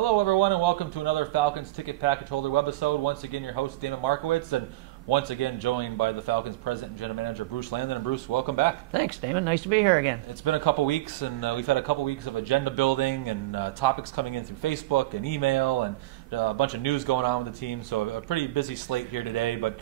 Hello everyone and welcome to another Falcons Ticket Package Holder Webisode. Once again your host Damon Markiewicz, and once again joined by the Falcons President and General Manager Bruce Landon. And Bruce, welcome back. Thanks Damon, nice to be here again. It's been a couple weeks and we've had a couple weeks of agenda building and topics coming in through Facebook and email and a bunch of news going on with the team. So a pretty busy slate here today, but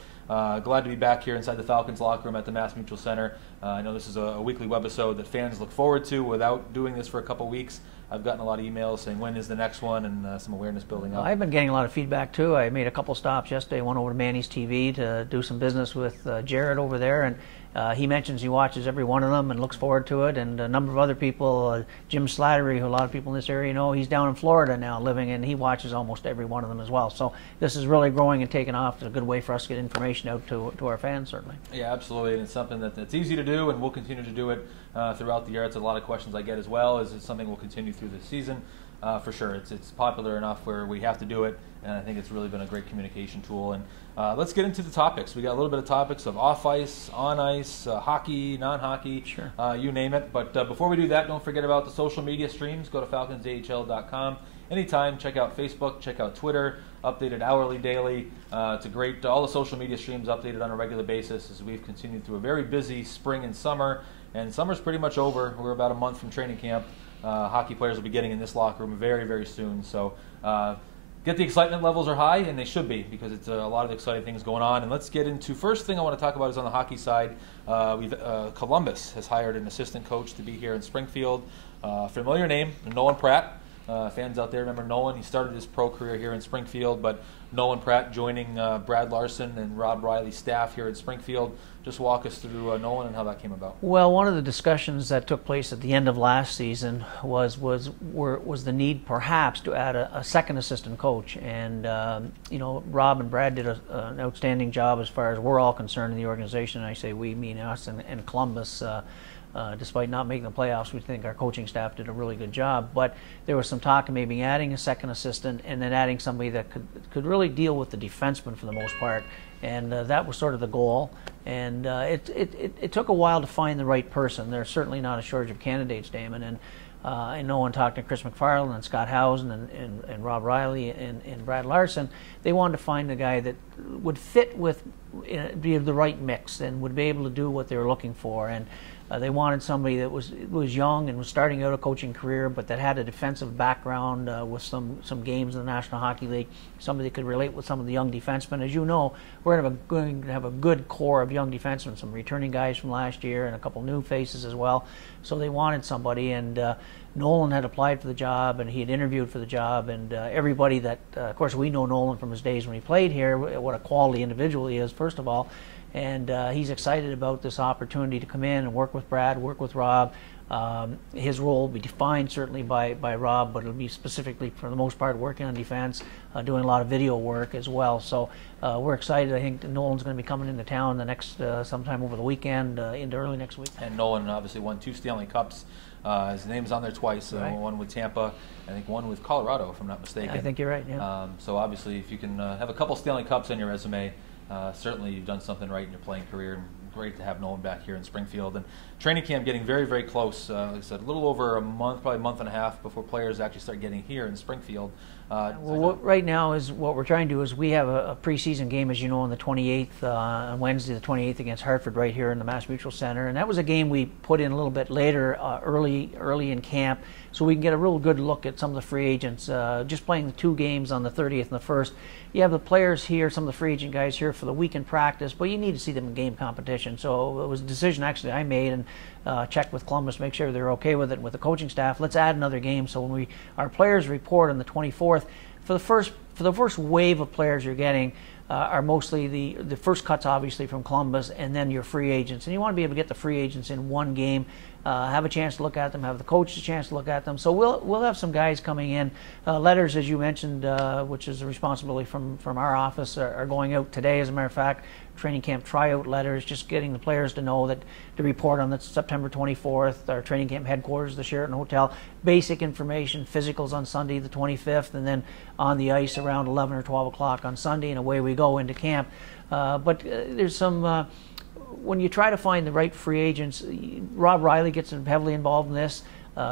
glad to be back here inside the Falcons locker room at the Mass Mutual Center. I know this is a weekly webisode that fans look forward to without doing this for a couple weeks. I've gotten a lot of emails saying when is the next one, and some awareness building up. I've been getting a lot of feedback too. I made a couple stops yesterday. Went over to Manny's TV to do some business with Jared over there, and he mentions he watches every one of them and looks forward to it. And a number of other people, Jim Slattery, who a lot of people in this area know, he's down in Florida now living, and he watches almost every one of them as well. So this is really growing and taking off. It's a good way for us to get information out to our fans, certainly. Yeah, absolutely, and it's something that's easy to do, and we'll continue to do it throughout the year. It's a lot of questions I get as well. Is it something we'll continue through this season? For sure, it's popular enough where we have to do it, and I think it's really been a great communication tool. And let's get into the topics. We got a little bit of topics of off ice, on ice, hockey, non-hockey, sure. You name it. But before we do that, don't forget about the social media streams. Go to falconsahl.com. Anytime, check out Facebook, check out Twitter, updated hourly, daily. It's a great, all the social media streams updated on a regular basis as we've continued through a very busy spring and summer. And summer's pretty much over. We're about a month from training camp. Hockey players will be getting in this locker room very, very soon. So get the excitement levels are high, and they should be, because it's a lot of exciting things going on. And let's get into, first thing I want to talk about is on the hockey side. Columbus has hired an assistant coach to be here in Springfield. Familiar name, Nolan Pratt. Fans out there remember Nolan. He started his pro career here in Springfield, but Nolan Pratt joining Brad Larson and Rob Riley's staff here in Springfield. Just walk us through Nolan and how that came about. Well, one of the discussions that took place at the end of last season was the need perhaps to add a second assistant coach, and you know, Rob and Brad did an outstanding job as far as we're all concerned in the organization. And I say we, mean us and Columbus. Despite not making the playoffs, we think our coaching staff did a really good job. But there was some talk of maybe adding a second assistant and then adding somebody that could really deal with the defensemen for the most part. And that was sort of the goal. And it took a while to find the right person. There's certainly not a shortage of candidates, Damon. And I know when talking to Chris McFarland and Scott Housen and Rob Riley and Brad Larson, they wanted to find a guy that would fit with, be the right mix and would be able to do what they were looking for. And they wanted somebody that was young and was starting out a coaching career, but that had a defensive background with some games in the National Hockey League. Somebody that could relate with some of the young defensemen. As you know, we're going to have a good core of young defensemen, some returning guys from last year and a couple new faces as well. So they wanted somebody, and Nolan had applied for the job, and he had interviewed for the job, and everybody that, of course, we know Nolan from his days when he played here, what a quality individual he is, first of all. And he's excited about this opportunity to come in and work with Brad, work with Rob. His role will be defined certainly by Rob, but it'll be specifically, for the most part, working on defense, doing a lot of video work as well. So we're excited. I think Nolan's going to be coming into town the next sometime over the weekend, into early next week. And Nolan obviously won 2 Stanley Cups. His name's on there twice. Right. One with Tampa, I think one with Colorado, if I'm not mistaken. I think you're right. Yeah. So obviously, if you can have a couple Stanley Cups on your resume, certainly you've done something right in your playing career, and great to have Nolan back here in Springfield. And training camp getting very, very close. Like I said, a little over a month, probably a month and a half before players actually start getting here in Springfield. Well, right now is what we're trying to do is we have a preseason game, as you know, on the 28th, on Wednesday the 28th against Hartford right here in the Mass Mutual Center. And that was a game we put in a little bit later, early in camp, so we can get a real good look at some of the free agents. Just playing the 2 games on the 30th and the 1st. You have the players here, some of the free agent guys here for the weekend practice, but you need to see them in game competition. So it was a decision actually I made, and checked with Columbus, make sure they're okay with it, with the coaching staff. Let's add another game. So when our players report on the 24th, for the first wave of players you're getting are mostly the first cuts, obviously, from Columbus, and then your free agents. And you want to be able to get the free agents in one game, have a chance to look at them, have the coach a chance to look at them. So we'll have some guys coming in. Letters, as you mentioned, which is a responsibility from our office, are going out today, as a matter of fact. Training camp tryout letters, just getting the players to know that to report on the September 24th, our training camp headquarters, the Sheraton Hotel. Basic information, physicals on Sunday the 25th, and then on the ice around 11 or 12 o'clock on Sunday, and away we go into camp. But there's some when you try to find the right free agents, Rob Riley gets heavily involved in this.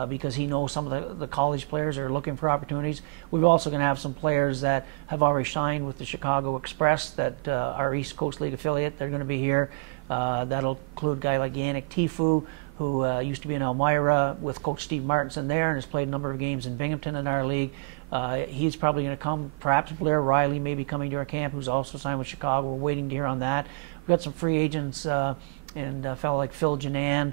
because he knows some of the college players are looking for opportunities. We're also going to have some players that have already signed with the Chicago Express, that our East Coast League affiliate. They're going to be here. That'll include a guy like Yannick Tifu, who used to be in Elmira with Coach Steve Martinson there and has played a number of games in Binghamton in our league. He's probably going to come. Perhaps Blair Riley may be coming to our camp, who's also signed with Chicago. We're waiting to hear on that. We've got some free agents and a fellow like Phil Janan,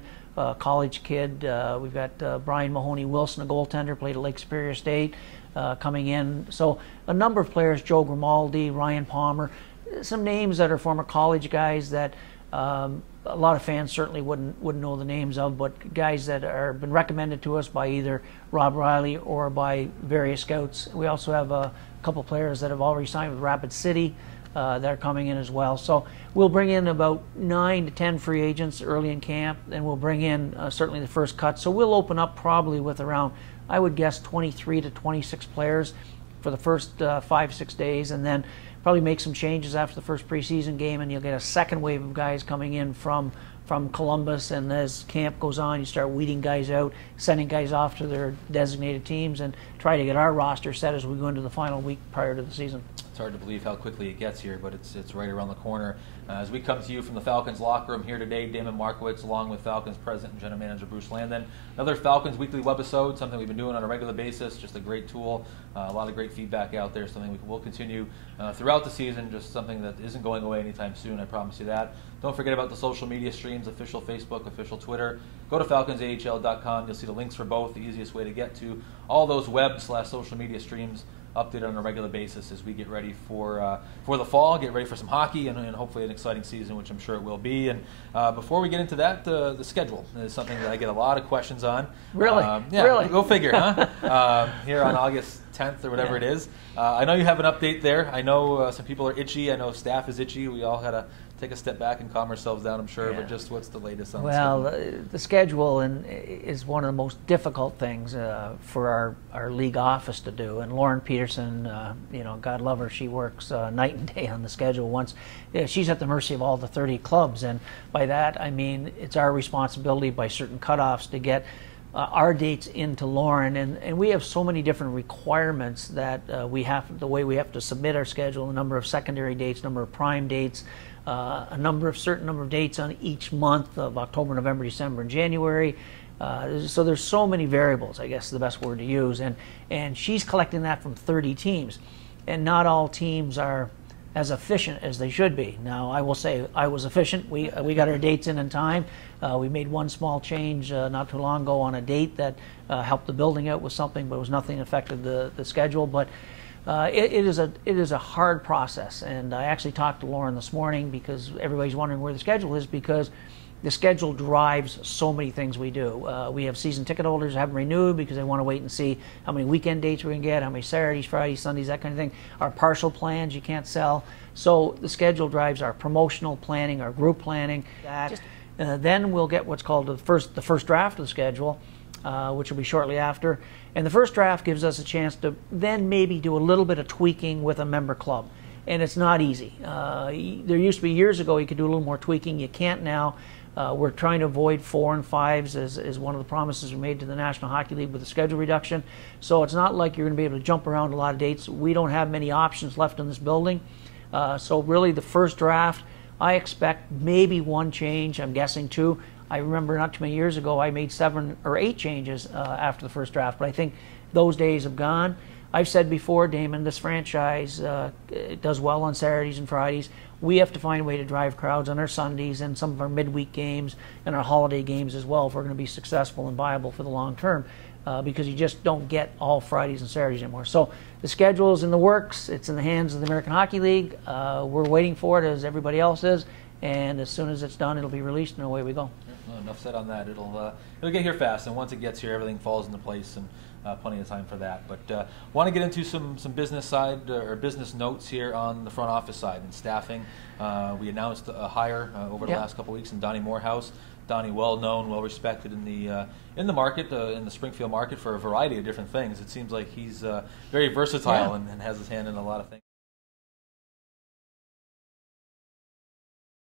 college kid. We've got Brian Mahoney Wilson, a goaltender, played at Lake Superior State, coming in. So a number of players, Joe Grimaldi, Ryan Palmer, some names that are former college guys that a lot of fans certainly wouldn't know the names of, but guys that are been recommended to us by either Rob Riley or by various scouts. We also have a couple players that have already signed with Rapid City that are coming in as well. So we'll bring in about 9 to 10 free agents early in camp, and we'll bring in certainly the first cut. So we'll open up probably with around, I would guess, 23 to 26 players for the first 5-6 days, and then probably make some changes after the first preseason game, and you'll get a second wave of guys coming in from Columbus. And as camp goes on, you start weeding guys out, sending guys off to their designated teams, and try to get our roster set as we go into the final week prior to the season. It's hard to believe how quickly it gets here, but it's right around the corner. As we come to you from the Falcons locker room here today, Damon Markiewicz, along with Falcons President and General Manager Bruce Landon. Another Falcons weekly webisode, something we've been doing on a regular basis, just a great tool, a lot of great feedback out there, something we'll continue throughout the season, just something that isn't going away anytime soon, I promise you that. Don't forget about the social media streams, official Facebook, official Twitter. Go to falconsahl.com. You'll see the links for both, the easiest way to get to all those web/social media streams updated on a regular basis as we get ready for the fall, get ready for some hockey, and hopefully an exciting season, which I'm sure it will be. And before we get into that, the schedule is something that I get a lot of questions on. Really? Yeah, really? Go figure, huh? Here on August 10th or whatever it is. I know you have an update there. I know some people are itchy. I know staff is itchy. We all had to take a step back and calm ourselves down, I'm sure, but just what's the latest on the schedule? The schedule is one of the most difficult things for our league office to do. And Lauren Peterson, God love her, she works night and day on the schedule. Once she's at the mercy of all the 30 clubs, and by that I mean it's our responsibility by certain cutoffs to get our dates into Lauren, and we have so many different requirements that the way we have to submit our schedule, the number of secondary dates, number of prime dates, a certain number of dates on each month of October, November, December, and January. So there's so many variables, I guess is the best word to use, and she's collecting that from 30 teams, and not all teams are as efficient as they should be. Now, I will say I was efficient. We got our dates in time. We made one small change not too long ago on a date that helped the building out with something, but it was nothing that affected the schedule. But it is a hard process, and I actually talked to Lauren this morning because everybody's wondering where the schedule is, because the schedule drives so many things we do. We have season ticket holders who haven't renewed because they want to wait and see how many weekend dates we're going to get, how many Saturdays, Fridays, Sundays, that kind of thing. Our partial plans you can't sell. So the schedule drives our promotional planning, our group planning. Then we'll get what's called the first draft of the schedule, which will be shortly after. And the first draft gives us a chance to then maybe do a little bit of tweaking with a member club. And it's not easy. There used to be years ago you could do a little more tweaking. You can't now. We're trying to avoid 4 and 5s as one of the promises we made to the National Hockey League with the schedule reduction. So it's not like you're going to be able to jump around a lot of dates. We don't have many options left in this building. So really the first draft, I expect maybe one change, I'm guessing 2. I remember not too many years ago I made 7 or 8 changes after the first draft, but I think those days have gone. I've said before, Damon, this franchise it does well on Saturdays and Fridays. We have to find a way to drive crowds on our Sundays and some of our midweek games and our holiday games as well if we're going to be successful and viable for the long term, because you just don't get all Fridays and Saturdays anymore. So the schedule is in the works. It's in the hands of the American Hockey League. We're waiting for it as everybody else is, and as soon as it's done, it'll be released and away we go. Well, enough said on that. It'll get here fast, and once it gets here, everything falls into place, and plenty of time for that. But want to get into some business side or business notes here on the front office side and staffing. We announced a hire over the last couple of weeks in Donnie Morehouse. Donnie, well known, well respected in the market, in the Springfield market for a variety of different things. It seems like he's very versatile and has his hand in a lot of things.